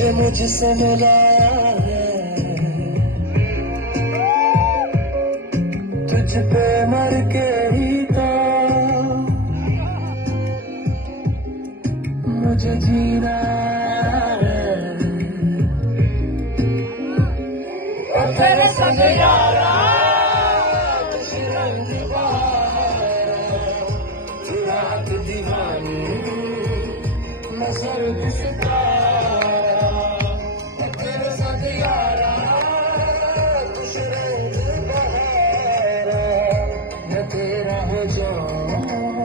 तुझे मुझसे मिला है, तुझ पे मर के ही तो मुझे जीना है। और तेरे संग यारा रंग तू रात दीवानी मैं सर्द सितारा।